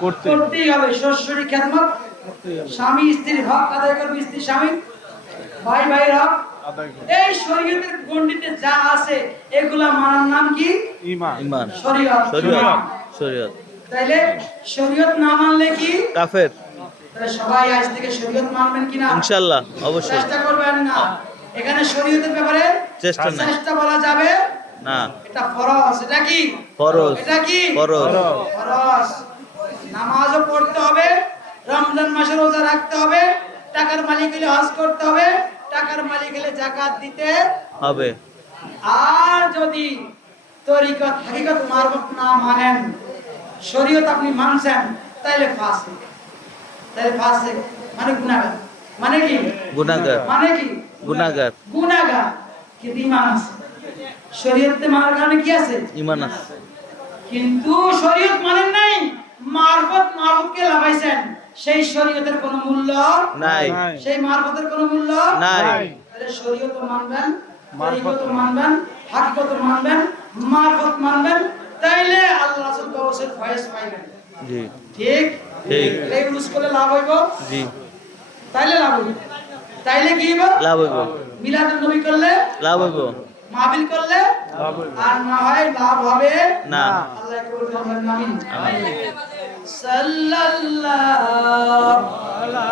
করতেই হবে। শ্বশুরের খেদমত, স্বামী স্ত্রীর হক আদায় করবে, স্ত্রী স্বামী, ভাই ভাইয়ের হক। এই শরীয়তের গণ্ডিতে যা আছে এগুলা মানার নাম কি? ঈমান। শরীয়ত। শরীয়ত। তাইলে শরীয়ত না মানলে কি? কাফের। তাহলে সবাই আজ থেকে শরীয়ত মানবেন কিনা? ইনশাআল্লাহ, অবশ্যই। চেষ্টা করবেন না। এখানে শরীয়তের ব্যাপারে চেষ্টা বলা যাবে না। এটা ফরজ। এটা কি ফরজ? এটা কি ফরজ। ফরজ। নামাজও পড়তে হবে, রমজান মাসে রোজা রাখতে হবে, টাকার মালিক হলে হজ করতে হবে, টাকার মালিক হলে যাকাত দিতে হবে। আর যদি তরিকত হাকিকত মারফত না মানেন, শরীয়ত আপনি মানছেন, তাইলে ফাসিক। তাইলে ফাসিক মানে গুনাহগার। মানে কি গুনাহগার? মানে কি গুনাহগার। গুনাহগার। কিন্তু ঈমান আছে। শরীয়তে মানার কারণে কি আছে? ঈমান আছে। কিন্তু শরীয়ত মানেন নাই, মারফতকে লাগাইছেন, সেই শরীয়তের কোনো মূল্য নাই। সেই মারফতের কোনো মূল্য নাই। তাহলে শরীয়ত মানবেন, তরিকত মানবেন, হাকিকত মানবেন, মারফত মানবেন, তাইলে আল্লাহ রাসূল কওসের ফয়েজ পাইবেন। জি। ঠিক ঠিক। এই ইউজ করলে লাভ হইব। জি। তাইলে লাভ হইব। তাইলে কি হইব? লাভ হইব। মিলাদুন নবী করলে লাভ হইব। মাহফিল করলে আর না হয় লাভ হবে না। আল্লাহ কবুল করবেন। আমিন। সাল্লাল্লাহু আলা